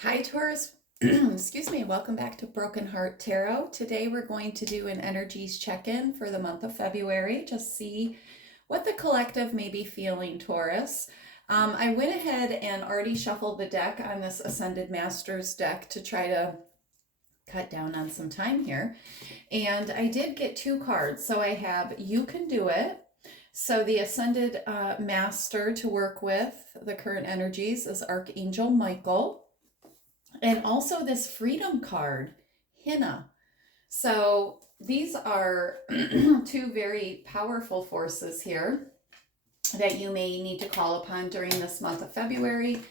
Hi, Taurus. Excuse me. Welcome back to Broken Heart Tarot. Today we're going to do an energies check-in for the month of February. Just see what the collective may be feeling, Taurus. I went ahead and already shuffled the deck on this Ascended Masters deck to try to cut down on some time here. And I did get two cards. So I have You Can Do It. So the Ascended Master to work with the current energies is Archangel Michael. And also this freedom card, Henna. So these are two very powerful forces here that you may need to call upon during this month of February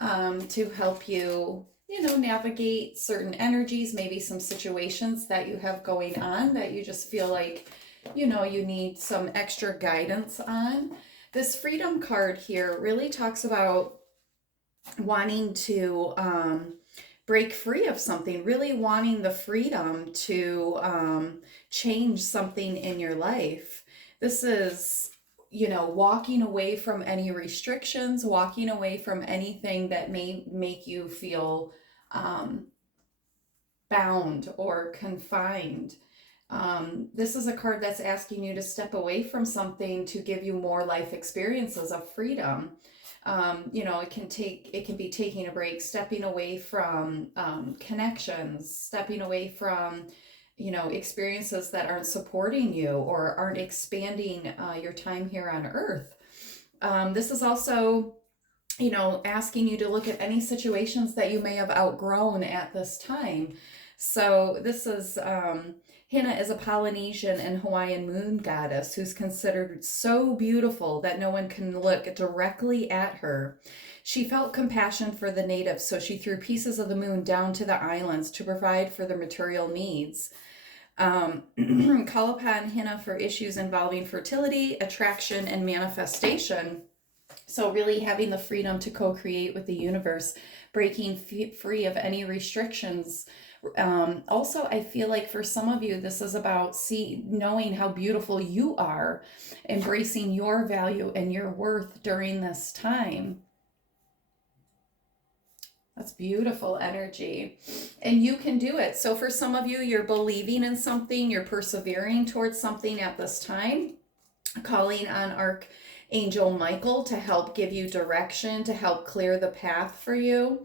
to help you, navigate certain energies, maybe some situations that you have going on that you just feel like, you need some extra guidance on. This freedom card here really talks about wanting to break free of something, really wanting the freedom to change something in your life. This is, walking away from any restrictions, walking away from anything that may make you feel bound or confined. This is a card that's asking you to step away from something to give you more life experiences of freedom. It can be taking a break, stepping away from connections, stepping away from, experiences that aren't supporting you or aren't expanding your time here on Earth. This is also, asking you to look at any situations that you may have outgrown at this time. So this is Henna is a Polynesian and Hawaiian moon goddess who's considered so beautiful that no one can look directly at her. She felt compassion for the natives, so she threw pieces of the moon down to the islands to provide for their material needs. Call upon Henna for issues involving fertility, attraction, and manifestation. So really having the freedom to co-create with the universe, breaking free of any restrictions. Also, I feel like for some of you, this is about knowing how beautiful you are, embracing your value and your worth during this time. That's beautiful energy. And you can do it. So for some of you, you're believing in something, you're persevering towards something at this time, calling on Archangel Michael to help give you direction, to help clear the path for you.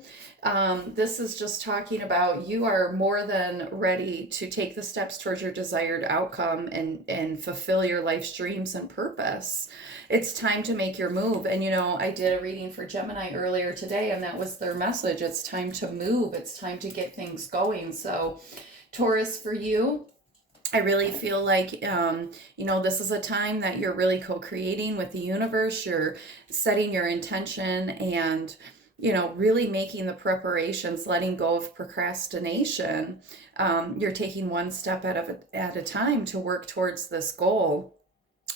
This is just talking about you are more than ready to take the steps towards your desired outcome and fulfill your life's dreams and purpose. It's time to make your move. And, I did a reading for Gemini earlier today, and that was their message. It's time to move. It's time to get things going. So, Taurus, for you, I really feel like, this is a time that you're really co-creating with the universe. You're setting your intention and, really making the preparations, letting go of procrastination. You're taking one step at a time to work towards this goal.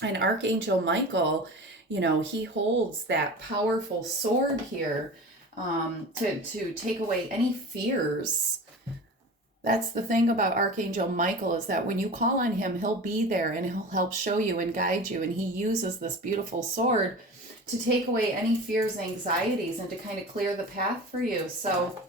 And Archangel Michael, he holds that powerful sword here to take away any fears. That's the thing about Archangel Michael, is that when you call on him, he'll be there and he'll help show you and guide you. And he uses this beautiful sword to take away any fears, anxieties, and to kind of clear the path for you. So,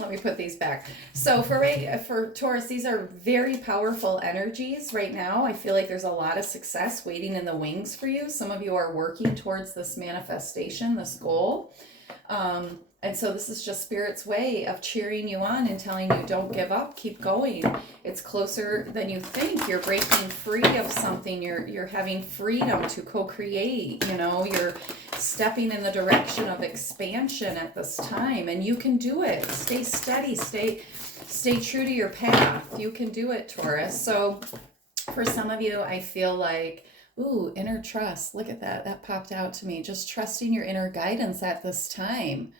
let me put these back. So for Taurus, these are very powerful energies right now. I feel like there's a lot of success waiting in the wings for you. Some of you are working towards this manifestation, this goal. And so this is just Spirit's way of cheering you on and telling you, don't give up, keep going. It's closer than you think. You're breaking free of something. You're having freedom to co-create. You're stepping in the direction of expansion at this time, and you can do it. Stay steady, stay true to your path. You can do it, Taurus. So for some of you, I feel like, ooh, inner trust. Look at that. That popped out to me. Just trusting your inner guidance at this time.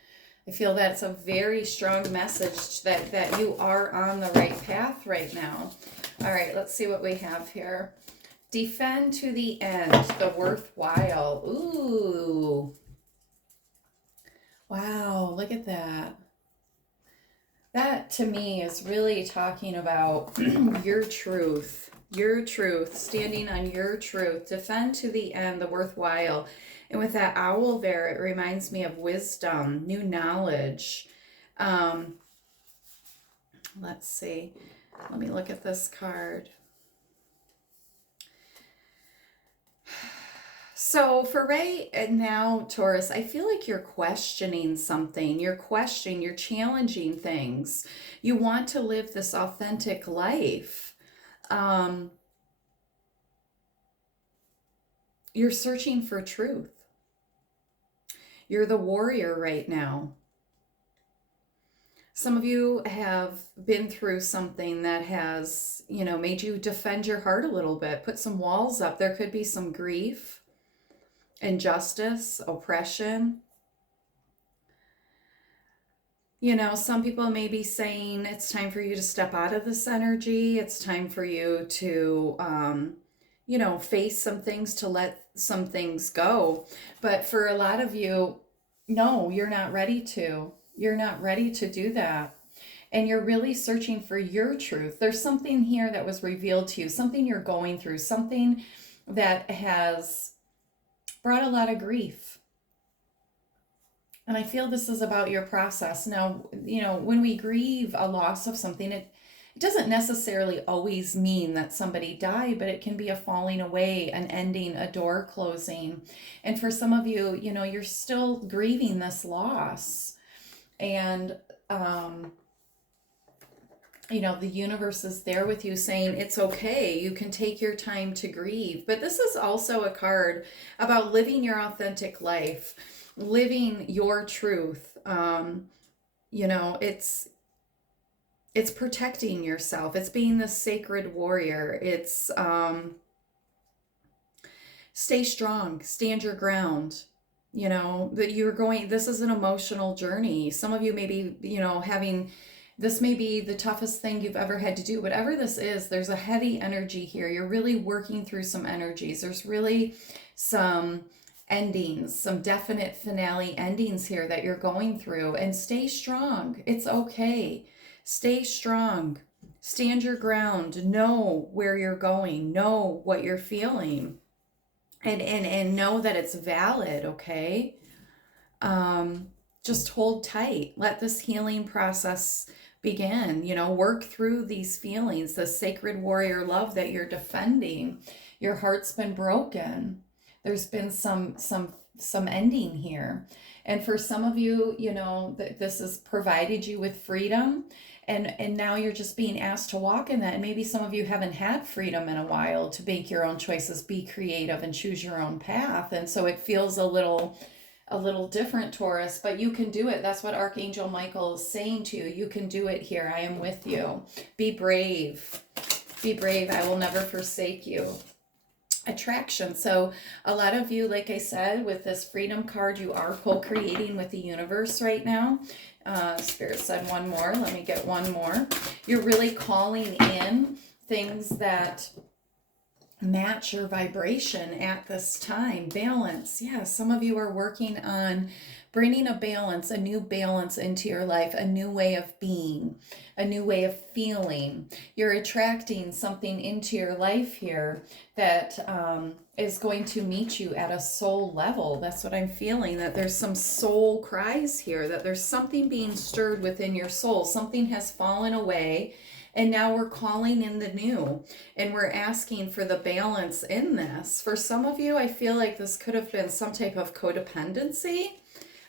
I feel that's a very strong message that you are on the right path right now. All right, let's see what we have here. Defend to the end, the worthwhile. Ooh. Wow, look at that. That to me is really talking about your truth, standing on your truth. Defend to the end, the worthwhile. And with that owl there, it reminds me of wisdom, new knowledge. Let's see. Let me look at this card. So for right now, Taurus, I feel like you're questioning something. You're challenging things. You want to live this authentic life. You're searching for truth. You're the warrior right now. Some of you have been through something that has, made you defend your heart a little bit, put some walls up. There could be some grief, injustice, oppression. Some people may be saying it's time for you to step out of this energy. It's time for you to, face some things, to let some things go. But for a lot of you, no, you're not ready to. You're not ready to do that. And you're really searching for your truth. There's something here that was revealed to you, something you're going through, something that has brought a lot of grief. And I feel this is about your process. Now, when we grieve a loss of something, it doesn't necessarily always mean that somebody died, but it can be a falling away, an ending, a door closing. And for some of you, you're still grieving this loss. And, the universe is there with you saying, it's okay. You can take your time to grieve. But this is also a card about living your authentic life, living your truth. It's protecting yourself. It's being the sacred warrior. It's, stay strong, stand your ground. That you're going, this is an emotional journey. Some of you may be, this may be the toughest thing you've ever had to do. Whatever this is, there's a heavy energy here. You're really working through some energies. There's really some endings, some definite finale endings here that you're going through. And stay strong. It's okay. Stay strong. Stand your ground. Know where you're going. Know what you're feeling. And know that it's valid, okay? Just hold tight. Let this healing process begin. Work through these feelings, the sacred warrior love that you're defending. Your heart's been broken. There's been some ending here. And for some of you, this has provided you with freedom. And now you're just being asked to walk in that. And maybe some of you haven't had freedom in a while to make your own choices, be creative, and choose your own path. And so it feels a little different, Taurus, but you can do it. That's what Archangel Michael is saying to you. You can do it here. I am with you. Be brave. Be brave. I will never forsake you. Attraction. So a lot of you, like I said, with this freedom card, you are co-creating with the universe right now. Spirit said one more. Let me get one more. You're really calling in things that match your vibration at this time. Balance. Yeah, some of you are working on bringing a balance, a new balance into your life, a new way of being, a new way of feeling. You're attracting something into your life here that is going to meet you at a soul level. That's what I'm feeling, that there's some soul cries here, that there's something being stirred within your soul. Something has fallen away, and now we're calling in the new, and we're asking for the balance in this. For some of you, I feel like this could have been some type of codependency.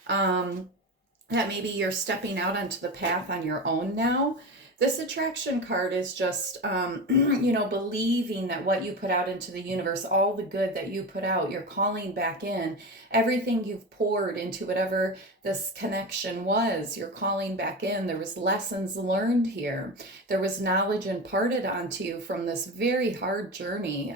That maybe you're stepping out onto the path on your own now. This attraction card is just, believing that what you put out into the universe, all the good that you put out, you're calling back in. Everything you've poured into whatever this connection was, you're calling back in. There was lessons learned here. There was knowledge imparted onto you from this very hard journey.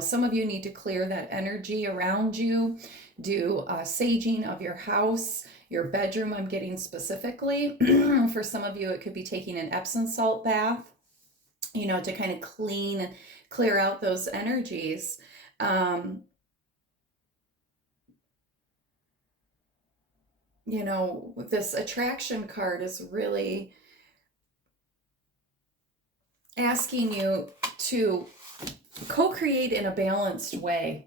Some of you need to clear that energy around you. Do saging of your house, your bedroom, I'm getting specifically. For some of you, it could be taking an Epsom salt bath, to kind of clear out those energies. This attraction card is really asking you to co-create in a balanced way.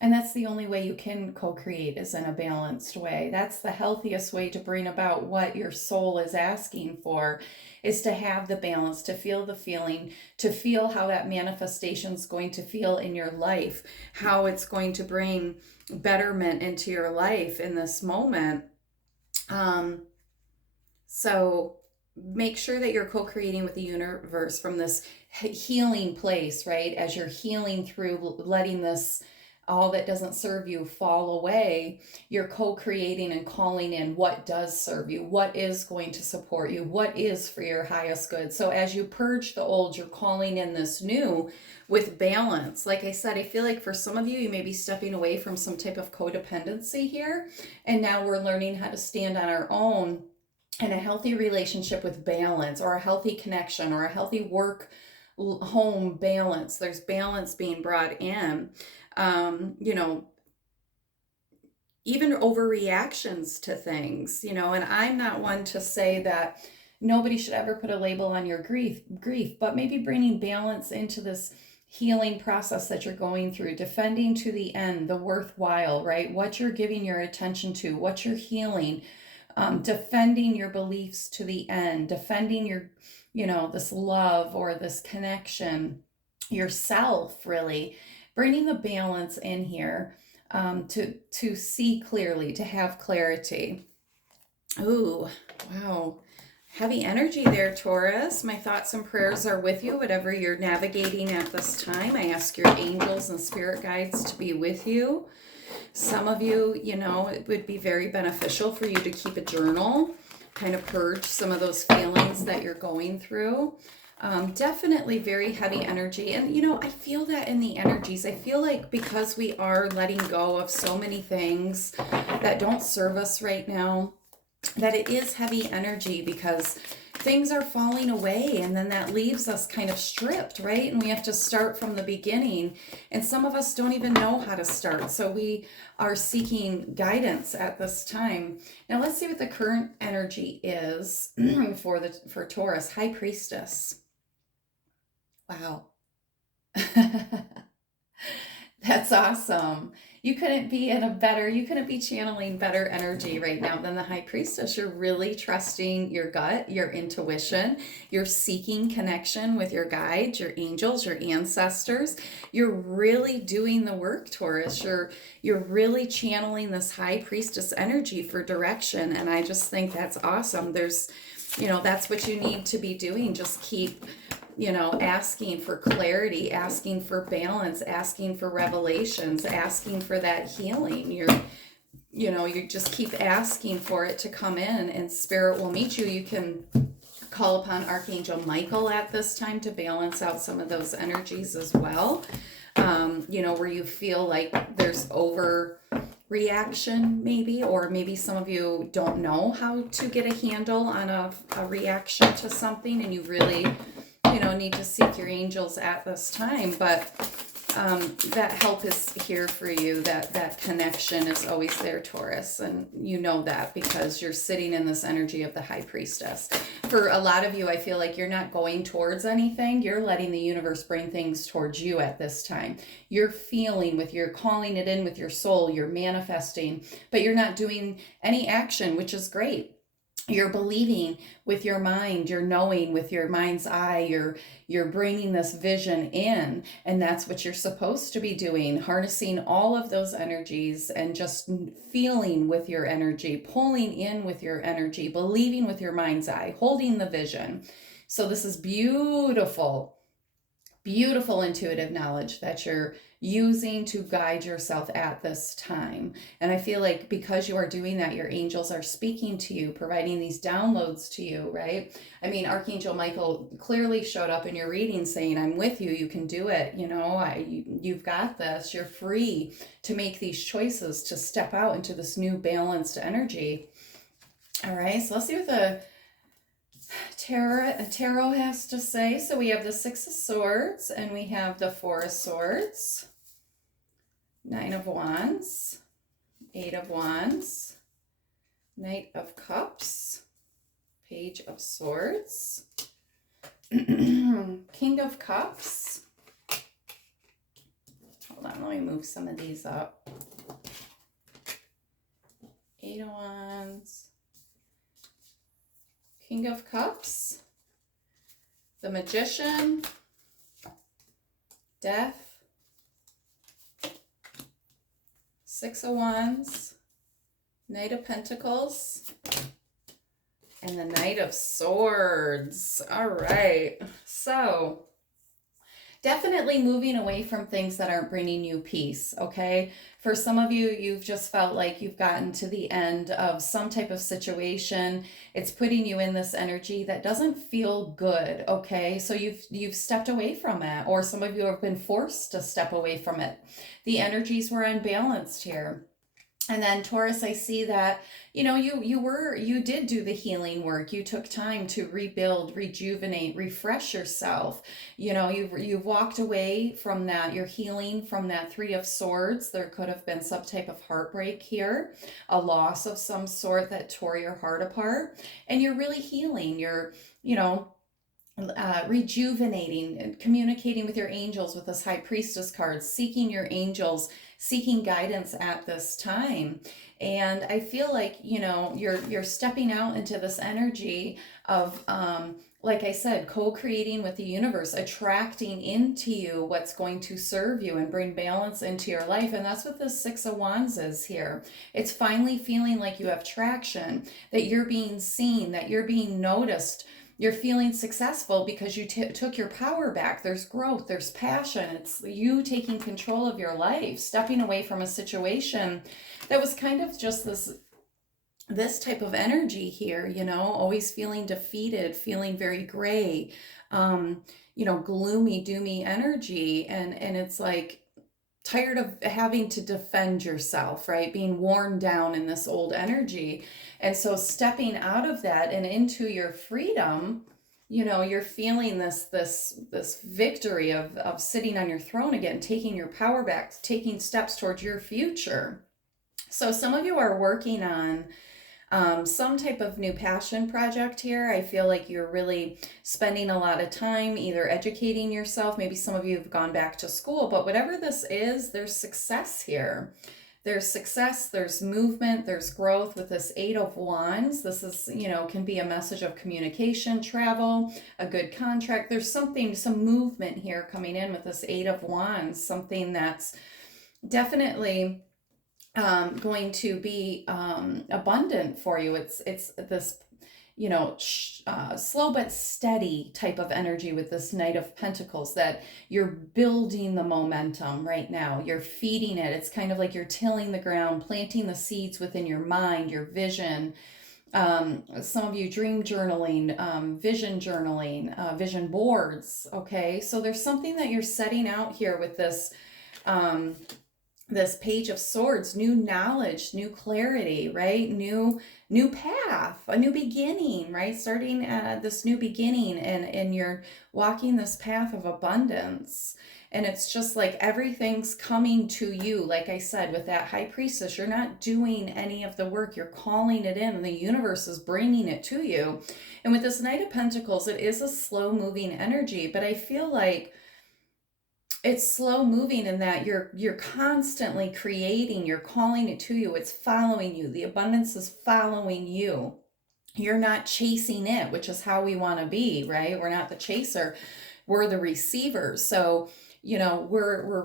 And that's the only way you can co-create, is in a balanced way. That's the healthiest way to bring about what your soul is asking for, is to have the balance, to feel the feeling, to feel how that manifestation is going to feel in your life, how it's going to bring betterment into your life in this moment. So make sure that you're co-creating with the universe from this healing place, right? As you're healing through letting this, all that doesn't serve you, fall away, you're co-creating and calling in what does serve you, what is going to support you, what is for your highest good. So as you purge the old, you're calling in this new with balance. Like I said, I feel like for some of you, you may be stepping away from some type of codependency here. And now we're learning how to stand on our own in a healthy relationship with balance, or a healthy connection, or a healthy work home balance. There's balance being brought in. You know, even overreactions to things, you know, and I'm not one to say that nobody should ever put a label on your grief, but maybe bringing balance into this healing process that you're going through, defending to the end the worthwhile, right? What you're giving your attention to, what you're healing, defending your beliefs to the end, defending your, you know, this love or this connection, yourself, really bringing the balance in here, to see clearly, to have clarity. Ooh, wow. Heavy energy there, Taurus. My thoughts and prayers are with you, whatever you're navigating at this time. I ask your angels and spirit guides to be with you. Some of you, you know, it would be very beneficial for you to keep a journal, kind of purge some of those feelings that you're going through. Definitely very heavy energy. And, you know, I feel that in the energies. I feel like because we are letting go of so many things that don't serve us right now, that it is heavy energy, because things are falling away, and then that leaves us kind of stripped, right? And we have to start from the beginning, and some of us don't even know how to start, so we are seeking guidance at this time. Now let's see what the current energy is for Taurus. High Priestess. Wow. That's awesome. You couldn't be channeling better energy right now than the High Priestess. You're really trusting your gut, your intuition. You're seeking connection with your guides, your angels, your ancestors. You're really doing the work, Taurus. You're really channeling this High Priestess energy for direction. And I just think that's awesome. There's, you know, that's what you need to be doing. Just keep, you know, asking for clarity, asking for balance, asking for revelations, asking for that healing. You just keep asking for it to come in, and spirit will meet you. You can call upon Archangel Michael at this time to balance out some of those energies as well. You know, where you feel like there's overreaction maybe, or maybe some of you don't know how to get a handle on a reaction to something, and you really, you know, need to seek your angels at this time. But that help is here for you. That connection is always there, Taurus, and you know that because you're sitting in this energy of the High Priestess. For a lot of you, I feel like you're not going towards anything. You're letting the universe bring things towards you at this time. You're feeling you're calling it in with your soul, you're manifesting, but you're not doing any action, which is great. You're believing with your mind, you're knowing with your mind's eye, you're bringing this vision in, and that's what you're supposed to be doing, harnessing all of those energies and just feeling with your energy, pulling in with your energy, believing with your mind's eye, holding the vision. So this is beautiful, beautiful intuitive knowledge that you're using to guide yourself at this time. And I feel like because you are doing that, your angels are speaking to you, providing these downloads to you, right? I mean, Archangel Michael clearly showed up in your reading saying, I'm with you, you can do it, you know, you've got this, you're free to make these choices, to step out into this new balanced energy. All right, so let's see what the tarot has to say. So we have the Six of Swords, and we have the Four of Swords, Nine of Wands, Eight of Wands, Knight of Cups, Page of Swords, King of Cups. Hold on, let me move some of these up. 8 of Wands, King of Cups, the Magician, Death, 6 of Wands, Knight of Pentacles, and the Knight of Swords. All right, so definitely moving away from things that aren't bringing you peace, okay? For some of you, you've just felt like you've gotten to the end of some type of situation. It's putting you in this energy that doesn't feel good, okay? So you've stepped away from it, or some of you have been forced to step away from it. The energies were unbalanced here. And then Taurus, I see that, you know, you did do the healing work. You took time to rebuild, rejuvenate, refresh yourself. You know, you've walked away from that. You're healing from that 3 of Swords. There could have been some type of heartbreak here, a loss of some sort that tore your heart apart. And you're really healing. You're, you know, rejuvenating and communicating with your angels with this High Priestess card, seeking your angels, seeking guidance at this time. And I feel like, you know, you're stepping out into this energy of, like I said, co-creating with the universe, attracting into you what's going to serve you and bring balance into your life. And that's what this 6 of Wands is here. It's finally feeling like you have traction, that you're being seen, that you're being noticed. You're feeling successful because you took your power back. There's growth, there's passion. It's you taking control of your life, stepping away from a situation that was kind of just this type of energy here, you know, always feeling defeated, feeling very gray, you know, gloomy, doomy energy. And it's like, tired of having to defend yourself, right? Being worn down in this old energy. And so stepping out of that and into your freedom, you know, you're feeling this victory of sitting on your throne again, taking your power back, taking steps towards your future. So some of you are working on some type of new passion project here. I feel like you're really spending a lot of time either educating yourself. Maybe some of you have gone back to school, but whatever this is, there's success here. There's success, there's movement, there's growth with this 8 of Wands. This is, you know, can be a message of communication, travel, a good contract. There's something, some movement here coming in with this 8 of Wands, something that's definitely going to be abundant for you. It's this, you know, slow but steady type of energy with this Knight of Pentacles, that you're building the momentum right now. You're feeding it. It's kind of like you're tilling the ground, planting the seeds within your mind, your vision. Some of you dream journaling, vision journaling, vision boards. Okay, so there's something that you're setting out here with this this Page of Swords, new knowledge, new clarity, right? New path, a new beginning, right? Starting this new beginning, and you're walking this path of abundance. And it's just like everything's coming to you. Like I said, with that High Priestess, you're not doing any of the work. You're calling it in, and the universe is bringing it to you. And with this Knight of Pentacles, it is a slow moving energy, but I feel like it's slow moving in that you're constantly creating, you're calling it to you, it's following you, the abundance is following you. You're not chasing it, which is how we want to be, right? We're not the chaser, we're the receiver. So, you know,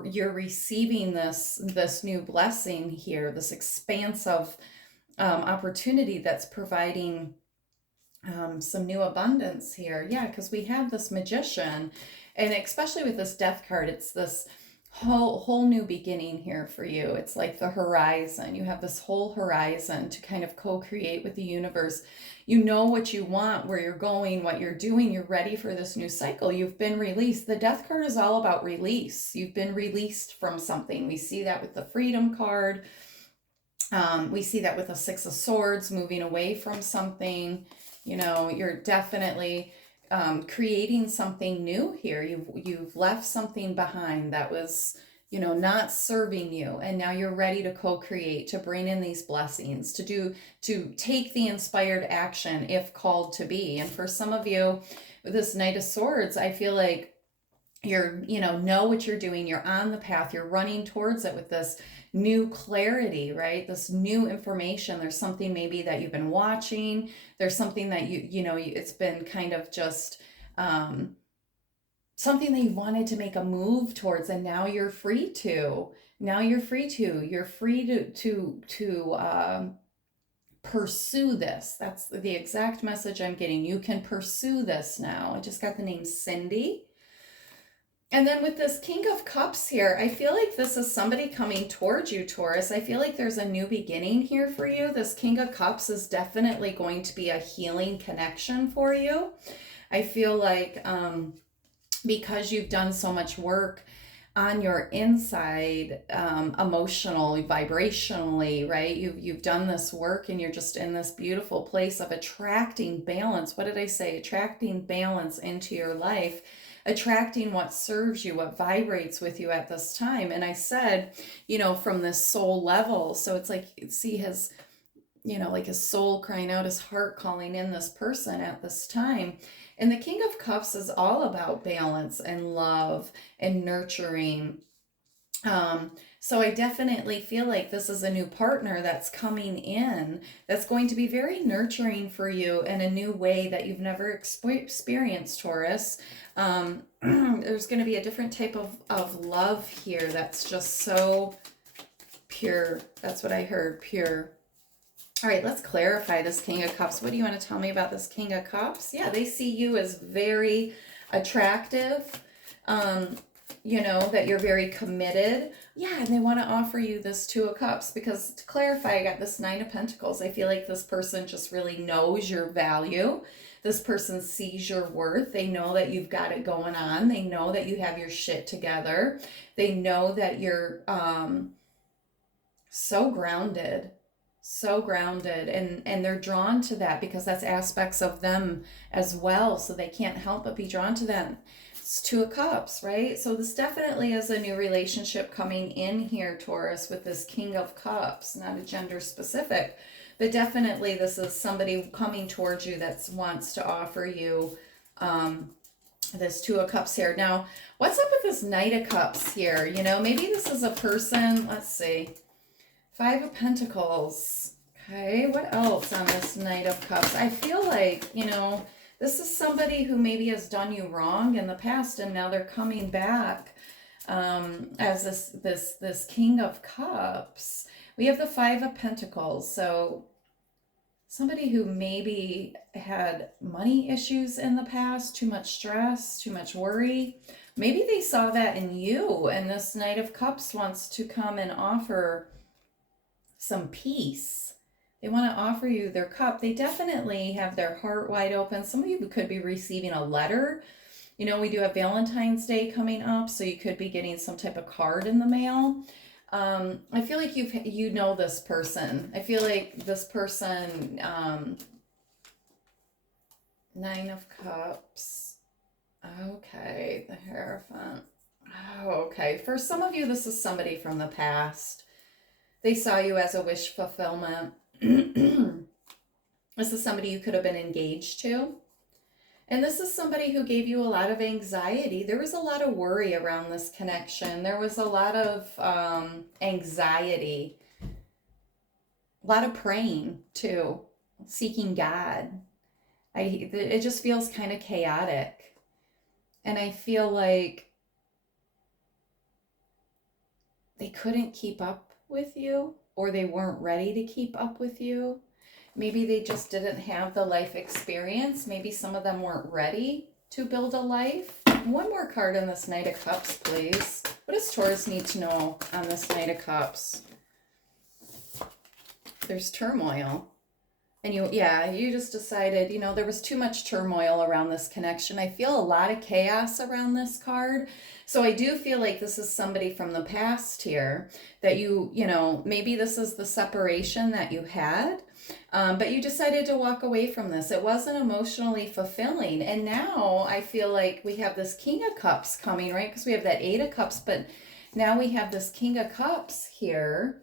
you're receiving this new blessing here, this expansive opportunity that's providing some new abundance here. Yeah, because we have this Magician. And especially with this Death card, it's this whole new beginning here for you. It's like the horizon. You have this whole horizon to kind of co-create with the universe. You know what you want, where you're going, what you're doing. You're ready for this new cycle. You've been released. The Death card is all about release. You've been released from something. We see that with the Freedom card. We see that with the 6 of Swords, moving away from something. You know, you're definitely creating something new here. You've left something behind that was, you know, not serving you, and now you're ready to co-create, to bring in these blessings, to take the inspired action if called to be. And for some of you with this Knight of Swords, I feel like you're, know what you're doing. You're on the path. You're running towards it with this new clarity, right? This new information. There's something maybe that you've been watching. There's something that it's been kind of just something that you wanted to make a move towards, and now you're free to. You're free to pursue this. That's the exact message I'm getting. You can pursue this now. I just got the name Cindy. And then with this King of Cups here, I feel like this is somebody coming towards you, Taurus. I feel like there's a new beginning here for you. This King of Cups is definitely going to be a healing connection for you. I feel like because you've done so much work on your inside, emotionally, vibrationally, right? You've done this work, and you're just in this beautiful place of attracting balance. What did I say? Attracting balance into your life, attracting what serves you, what vibrates with you at this time. And I said, from this soul level. So it's like, see his, like his soul crying out, his heart calling in this person at this time. And the King of Cups is all about balance and love and nurturing. So I definitely feel like this is a new partner that's coming in that's going to be very nurturing for you in a new way that you've never experienced, Taurus. There's going to be a different type of love here that's just so pure. That's what I heard, pure. All right, let's clarify this King of Cups. What do you want to tell me about this King of Cups? Yeah, they see you as very attractive, that you're very committed. Yeah, and they want to offer you this Two of Cups because, to clarify, I got this Nine of Pentacles. I feel like this person just really knows your value. This person sees your worth. They know that you've got it going on. They know that you have your shit together. They know that you're so grounded. And they're drawn to that because that's aspects of them as well, so they can't help but be drawn to them. It's Two of Cups, right? So this definitely is a new relationship coming in here, Taurus, with this King of Cups. Not a gender specific, but definitely this is somebody coming towards you that wants to offer you this Two of Cups here. Now, what's up with this Knight of Cups here? Maybe this is a person, let's see. Five of Pentacles. Okay, what else on this Knight of Cups? I feel like, this is somebody who maybe has done you wrong in the past, and now they're coming back as this King of Cups. We have the Five of Pentacles. So somebody who maybe had money issues in the past, too much stress, too much worry. Maybe they saw that in you, and this Knight of Cups wants to come and offer some peace. They want to offer you their cup. They definitely have their heart wide open. Some of you could be receiving a letter. We do have Valentine's Day coming up, so you could be getting some type of card in the mail. I feel like you know this person. I feel like this person, Nine of Cups. Okay, the Hierophant. Oh, okay. For some of you, this is somebody from the past. They saw you as a wish fulfillment. This is somebody you could have been engaged to. And this is somebody who gave you a lot of anxiety. There was a lot of worry around this connection. There was a lot of anxiety. A lot of praying, too. Seeking God. It just feels kind of chaotic. And I feel like they couldn't keep up with you, or they weren't ready to keep up with you. Maybe they just didn't have the life experience. Maybe some of them weren't ready to build a life. One more card on this Knight of Cups, please. What does Taurus need to know on this Knight of Cups? There's turmoil. And you just decided, there was too much turmoil around this connection. I feel a lot of chaos around this card. So I do feel like this is somebody from the past here that maybe this is the separation that you had, but you decided to walk away from this. It wasn't emotionally fulfilling. And now I feel like we have this King of Cups coming, right? Because we have that Eight of Cups, but now we have this King of Cups here.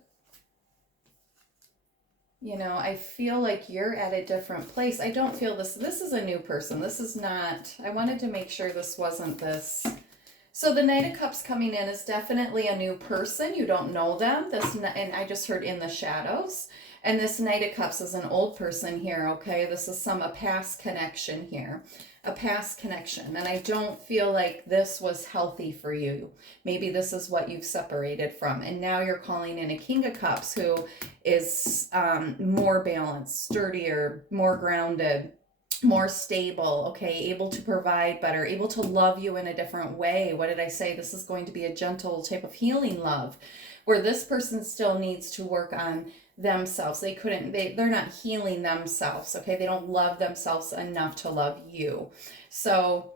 I feel like you're at a different place. I don't feel this is a new person. This is not, I wanted to make sure this wasn't this So the Knight of Cups coming in is definitely a new person. You don't know them. And I just heard in the shadows. And this Knight of Cups is an old person here, okay? This is a past connection here. A past connection. And I don't feel like this was healthy for you. Maybe this is what you've separated from. And now you're calling in a King of Cups who is more balanced, sturdier, more grounded, more stable, okay, able to provide better, able to love you in a different way. What did I say? This is going to be a gentle type of healing love, where this person still needs to work on themselves. They're not healing themselves, okay? They don't love themselves enough to love you. So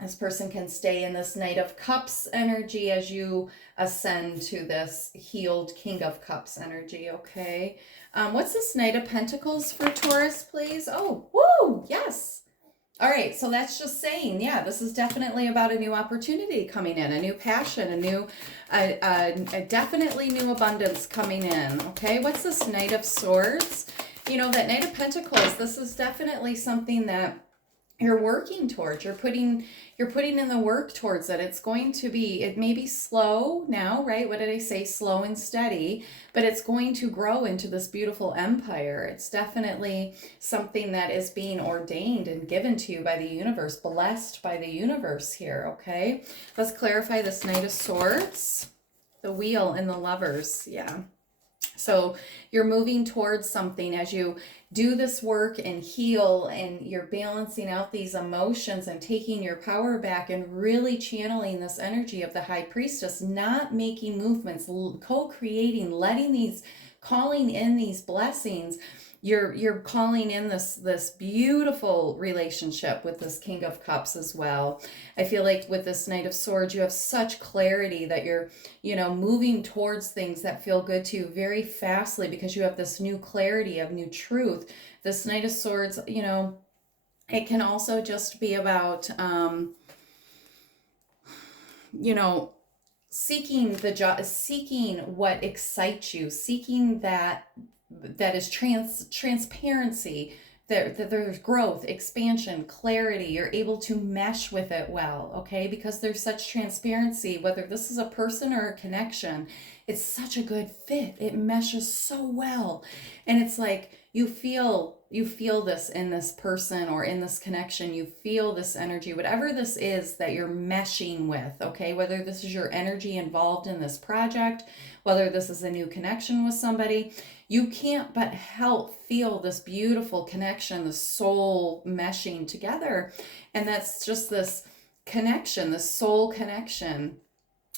this person can stay in this Knight of Cups energy as you ascend to this healed King of Cups energy, okay? What's this Knight of Pentacles for Taurus, please? Oh, woo, yes. All right, so that's just saying, yeah, this is definitely about a new opportunity coming in, a new passion, a definitely new abundance coming in, okay? What's this Knight of Swords? You know, that Knight of Pentacles, this is definitely something that you're working towards. You're putting in the work towards it. It's going to be, it may be slow now, right? What did I say? Slow and steady, but it's going to grow into this beautiful empire. It's definitely something that is being ordained and given to you by the universe, blessed by the universe here, okay? Let's clarify this Knight of Swords, the Wheel and the Lovers, yeah. So you're moving towards something as you do this work and heal, and you're balancing out these emotions and taking your power back and really channeling this energy of the High Priestess, not making movements, co-creating, calling in these blessings. You're calling in this beautiful relationship with this King of Cups as well. I feel like with this Knight of Swords, you have such clarity that you're, moving towards things that feel good to you very fastly because you have this new clarity of new truth. This Knight of Swords, it can also just be about, seeking what excites you, seeking that is transparency, that there's growth, expansion, clarity. You're able to mesh with it well, okay? Because there's such transparency, whether this is a person or a connection, it's such a good fit. It meshes so well. And it's like you feel this in this person or in this connection. You feel this energy, whatever this is that you're meshing with, okay? Whether this is your energy involved in this project, whether this is a new connection with somebody, you can't but help feel this beautiful connection, the soul meshing together. And that's just this connection, the soul connection,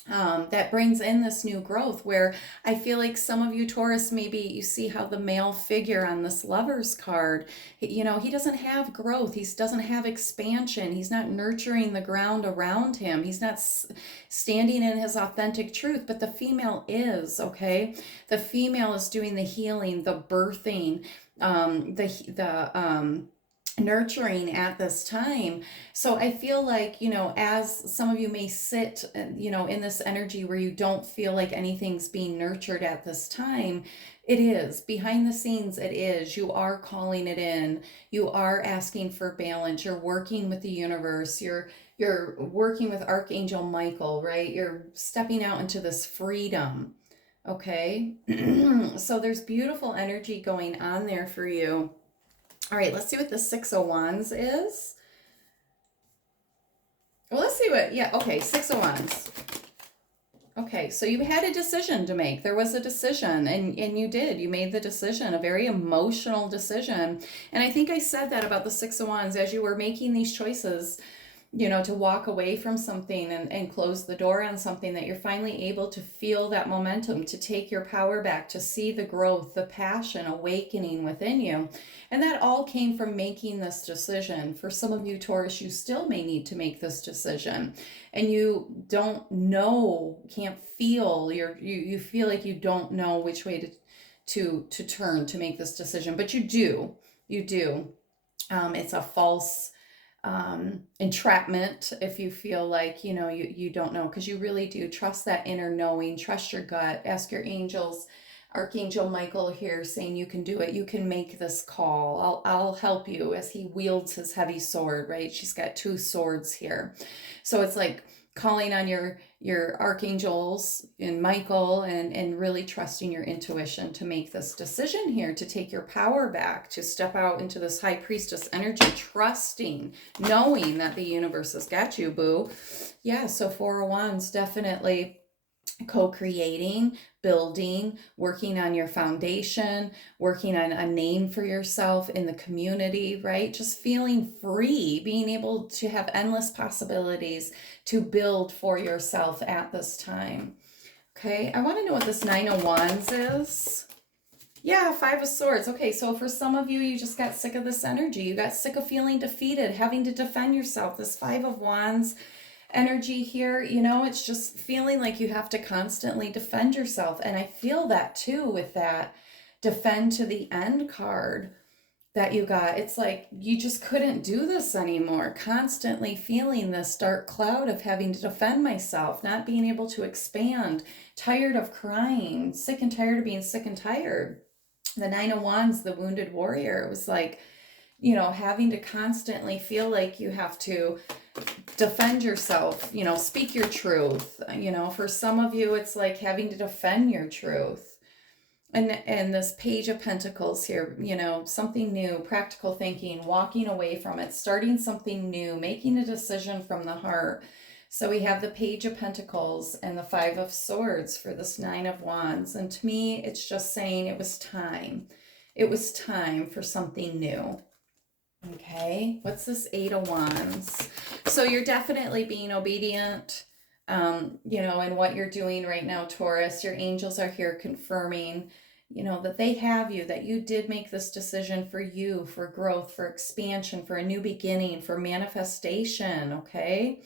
that brings in this new growth, where I feel like some of you Taurus, maybe you see how the male figure on this Lover's card, he doesn't have growth. He doesn't have expansion. He's not nurturing the ground around him. He's not standing in his authentic truth, but the female is, okay? The female is doing the healing, the birthing, the nurturing at this time. So I feel like, as some of you may sit, in this energy where you don't feel like anything's being nurtured at this time, it is. Behind the scenes, it is. You are calling it in. You are asking for balance. You're working with the universe. You're working with Archangel Michael, right? You're stepping out into this freedom, okay? So there's beautiful energy going on there for you. All right, let's see what the Six of Wands is. Well, let's see okay, Six of Wands. Okay, so you had a decision to make. There was a decision, and you did. You made the decision, a very emotional decision. And I think I said that about the Six of Wands as you were making these choices, to walk away from something and close the door on something, that you're finally able to feel that momentum, to take your power back, to see the growth, the passion awakening within you. And that all came from making this decision. For some of you Taurus, you still may need to make this decision, and you don't know, can't feel, you feel like you don't know which way to turn to make this decision, but you do. It's a false entrapment if you feel like you don't know, because you really do trust that inner knowing. Trust your gut. Ask your angels Archangel Michael here saying you can do it. You can make this call. I'll help you as he wields his heavy sword, right? She's got two swords here. So it's like calling on your archangels and Michael and really trusting your intuition to make this decision here, to take your power back, to step out into this high priestess energy, trusting, knowing that the universe has got you, boo. Yeah, so Four of Wands, definitely co-creating, building, working on your foundation, working on a name for yourself in the community, right? Just feeling free, being able to have endless possibilities to build for yourself at this time. Okay, I want to know what this Nine of Wands is. Yeah, Five of Swords. Okay, so for some of you, you just got sick of this energy. You got sick of feeling defeated, having to defend yourself. This Five of Wands energy here, you know, it's just feeling like you have to constantly defend yourself. And I feel that too with that defend to the end card that you got. It's like you just couldn't do this anymore, constantly feeling this dark cloud of having to defend myself, not being able to expand, tired of crying, sick and tired of being sick and tired. The Nine of Wands, the wounded warrior, it was like, you know, having to constantly feel like you have to defend yourself, you know, speak your truth. You know, for some of you, it's like having to defend your truth. And this Page of Pentacles here, you know, something new, practical thinking, walking away from it, starting something new, making a decision from the heart. So we have the Page of Pentacles and the Five of Swords for this Nine of Wands. And to me, it's just saying it was time. It was time for something new. Okay, what's this Eight of Wands? So you're definitely being obedient, you know, in what you're doing right now, Taurus. Your angels are here confirming, you know, that they have you, that you did make this decision for you, for growth, for expansion, for a new beginning, for manifestation, okay?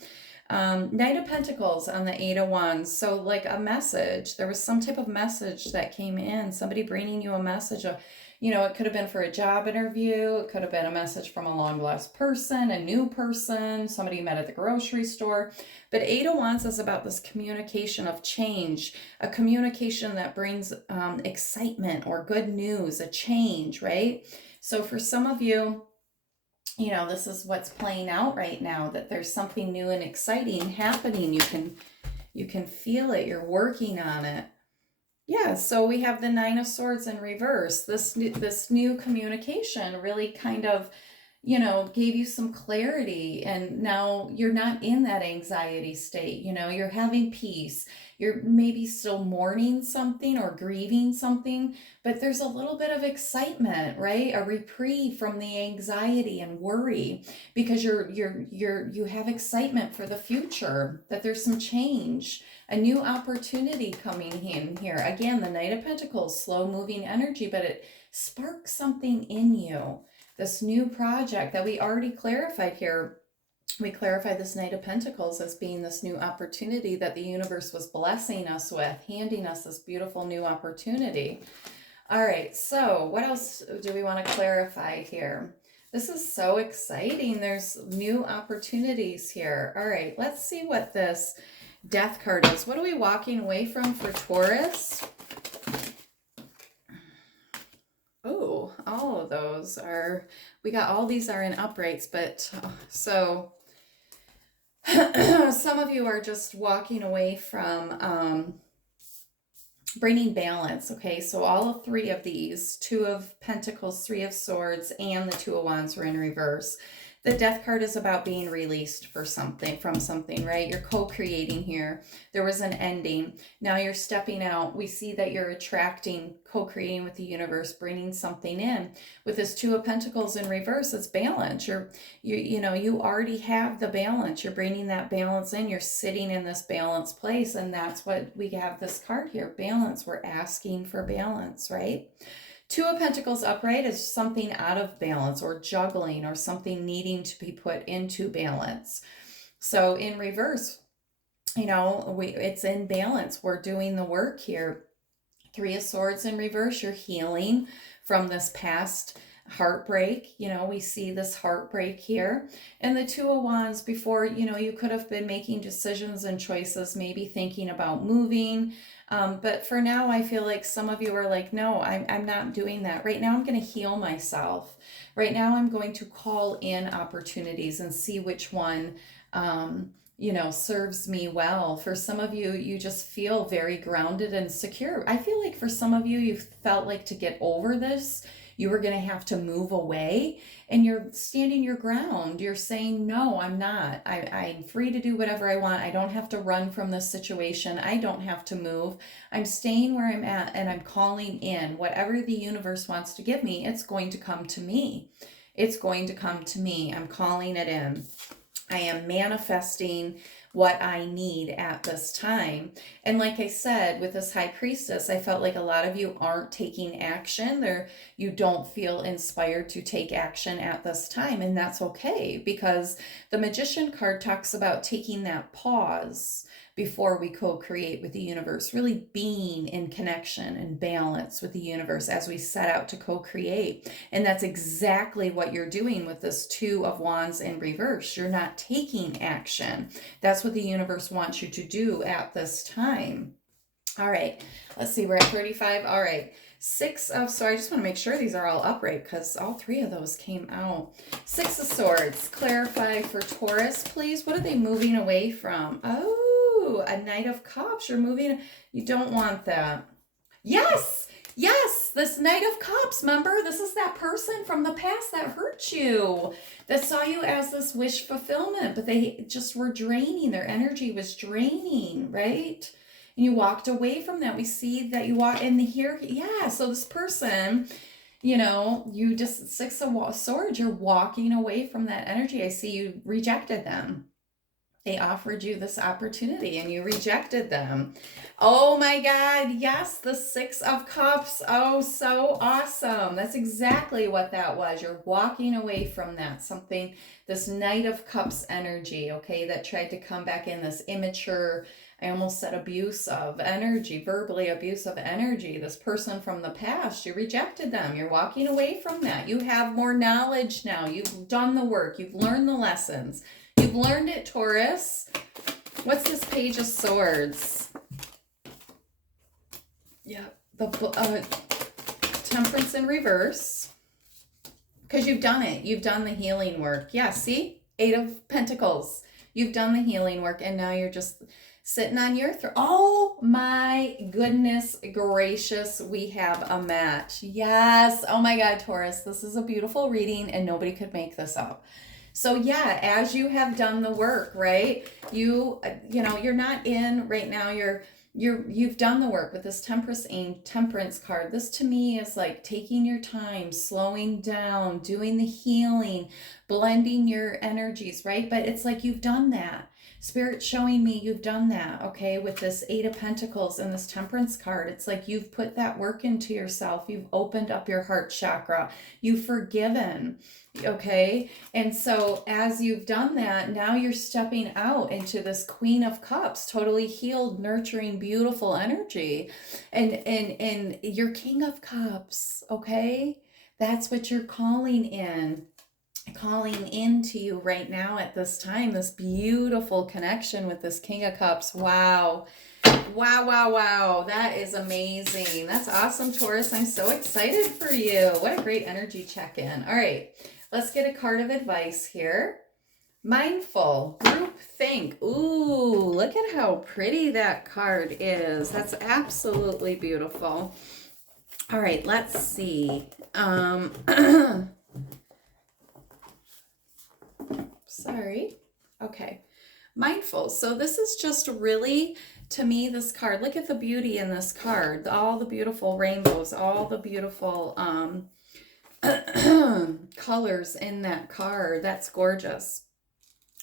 Knight of Pentacles on the Eight of Wands. So like a message, there was some type of message that came in, somebody bringing you a message of, you know, it could have been for a job interview. It could have been a message from a long lost person, a new person, somebody you met at the grocery store. But Eight of Wands is about this communication of change, a communication that brings excitement or good news, a change, right? So for some of you, you know, this is what's playing out right now, that there's something new and exciting happening. You can feel it. You're working on it. Yeah, so we have the Nine of Swords in reverse. This new communication really kind of, you know, gave you some clarity, and now you're not in that anxiety state. You know, you're having peace. You're maybe still mourning something or grieving something, but there's a little bit of excitement, right? A reprieve from the anxiety and worry, because you have excitement for the future, that there's some change, a new opportunity coming in here. Again, the Knight of Pentacles, slow moving energy, but it sparks something in you. This new project that we already clarified here. We clarified this Knight of Pentacles as being this new opportunity that the universe was blessing us with, handing us this beautiful new opportunity. All right, so what else do we want to clarify here? This is so exciting. There's new opportunities here. All right, let's see what this Death card is. What are we walking away from for Taurus? Oh, all of those are, we got all these are in uprights, but so some of you are just walking away from bringing balance. Okay, so all three of these, Two of Pentacles, Three of Swords, and the Two of Wands were in reverse. The Death card is about being released for something, from something, right? You're co-creating here. There was an ending. Now you're stepping out. We see that you're attracting, co-creating with the universe, bringing something in. With this Two of Pentacles in reverse, it's balance. You know, you already have the balance. You're bringing that balance in. You're sitting in this balanced place, and that's what we have this card here, balance. We're asking for balance, right? Two of Pentacles upright is something out of balance or juggling or something needing to be put into balance. So in reverse, you know, it's in balance. We're doing the work here. Three of Swords in reverse, you're healing from this past heartbreak. You know, we see this heartbreak here. And the Two of Wands, before, you know, you could have been making decisions and choices, maybe thinking about moving, But for now, I feel like some of you are like, no, I'm not doing that. Right now, I'm going to heal myself. Right now, I'm going to call in opportunities and see which one, serves me well. For some of you, you just feel very grounded and secure. I feel like for some of you, you felt like to get over this, you were going to have to move away, and you're standing your ground. You're saying, no, I'm not. I'm free to do whatever I want. I don't have to run from this situation. I don't have to move. I'm staying where I'm at, and I'm calling in whatever the universe wants to give me. It's going to come to me. It's going to come to me. I'm calling it in. I am manifesting what I need at this time. And like I said, with this high priestess, I felt like a lot of you aren't taking action. You don't feel inspired to take action at this time. And that's okay, because the magician card talks about taking that pause before we co-create with the universe, really being in connection and balance with the universe as we set out to co-create. And that's exactly what you're doing with this Two of Wands in reverse. You're not taking action. That's what the universe wants you to do at this time. All right, let's see, we're at 35. All right, so I just want to make sure these are all upright, because all three of those came out. Six of Swords, clarify for Taurus, please. What are they moving away from? Oh, a Knight of Cups. You're moving. You don't want that. Yes, this Knight of Cups. Remember, this is that person from the past that hurt you, that saw you as this wish fulfillment, but they just were draining. Their energy was draining, right? And you walked away from that. We see that you walk in here. Yeah, so this person, you just, Six of Swords, you're walking away from that energy. I see you rejected them. They offered you this opportunity and you rejected them. Oh my God, yes, the Six of Cups. Oh, so awesome. That's exactly what that was. You're walking away from that, this Knight of Cups energy, okay, that tried to come back in, this immature, I almost said abusive energy, verbally abusive energy, this person from the past. You rejected them. You're walking away from that. You have more knowledge now. You've done the work. You've learned the lessons. You've learned it, Taurus. What's this Page of Swords? Yeah, the Temperance in reverse. Because you've done it. You've done the healing work. Yeah, see? Eight of Pentacles. You've done the healing work, and now you're just sitting on your throne. Oh my goodness gracious, we have a match. Yes. Oh my God, Taurus, this is a beautiful reading, and nobody could make this up. So yeah, as you have done the work, right? You're not in right now. You've done the work with this Temperance card. This to me is like taking your time, slowing down, doing the healing, blending your energies, right? But it's like you've done that. Spirit showing me you've done that, okay, with this Eight of Pentacles and this Temperance card. It's like you've put that work into yourself. You've opened up your heart chakra. You've forgiven, okay? And so as you've done that, now you're stepping out into this Queen of Cups, totally healed, nurturing, beautiful energy. And you're King of Cups, okay? That's what you're calling into you right now at this time, this beautiful connection with this King of Cups. Wow. That is amazing. That's awesome, Taurus. I'm so excited for you. What a great energy check-in. All right, let's get a card of advice here. Mindful, group think. Ooh, look at how pretty that card is. That's absolutely beautiful. All right, let's see. Sorry. Okay. Mindful. So this is just really, to me, this card, look at the beauty in this card, all the beautiful rainbows, all the beautiful colors in that card. That's gorgeous.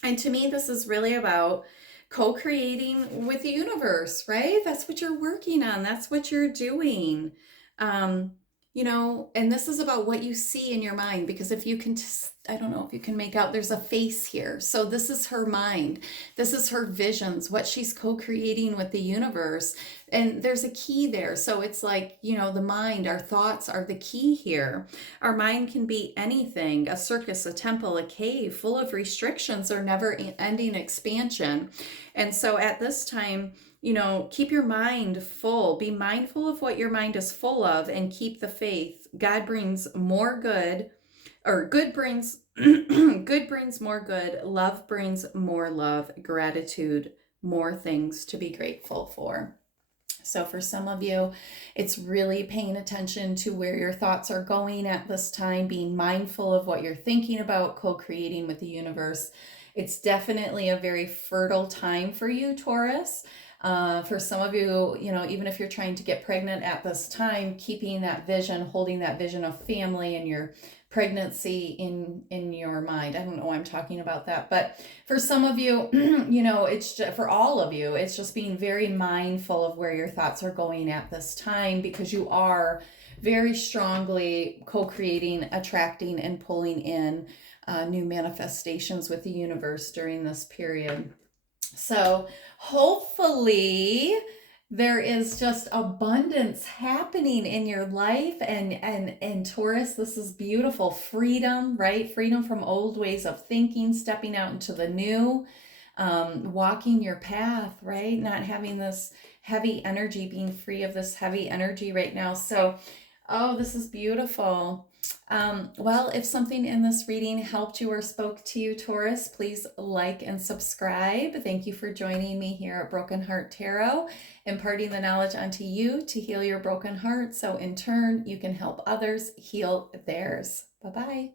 And to me, this is really about co-creating with the universe, right? That's what you're working on. That's what you're doing. And this is about what you see in your mind, because if you can, I don't know if you can make out, there's a face here. So this is her mind. This is her visions, what she's co-creating with the universe. And there's a key there. So it's like, you know, the mind, our thoughts are the key here. Our mind can be anything, a circus, a temple, a cave, full of restrictions or never ending expansion. And so at this time, you know, keep your mind full. Be mindful of what your mind is full of and keep the faith. God brings more good, or good brings good brings more good. Love brings more love. Gratitude, more things to be grateful for. So for some of you, it's really paying attention to where your thoughts are going at this time, being mindful of what you're thinking about, co-creating with the universe. It's definitely a very fertile time for you, Taurus. For some of you, you know, even if you're trying to get pregnant at this time, keeping that vision, holding that vision of family and your pregnancy in your mind. I don't know why I'm talking about that, but for some of you, you know, it's just, for all of you, it's just being very mindful of where your thoughts are going at this time, because you are very strongly co-creating, attracting, and pulling in new manifestations with the universe during this period. So hopefully there is just abundance happening in your life, and Taurus, this is beautiful. Freedom, right? Freedom from old ways of thinking, stepping out into the new, walking your path, right? Not having this heavy energy, being free of this heavy energy right now. So, oh, this is beautiful. Well, if something in this reading helped you or spoke to you, Taurus, please like and subscribe. Thank you for joining me here at Broken Heart Tarot, imparting the knowledge onto you to heal your broken heart, so in turn you can help others heal theirs. Bye-bye.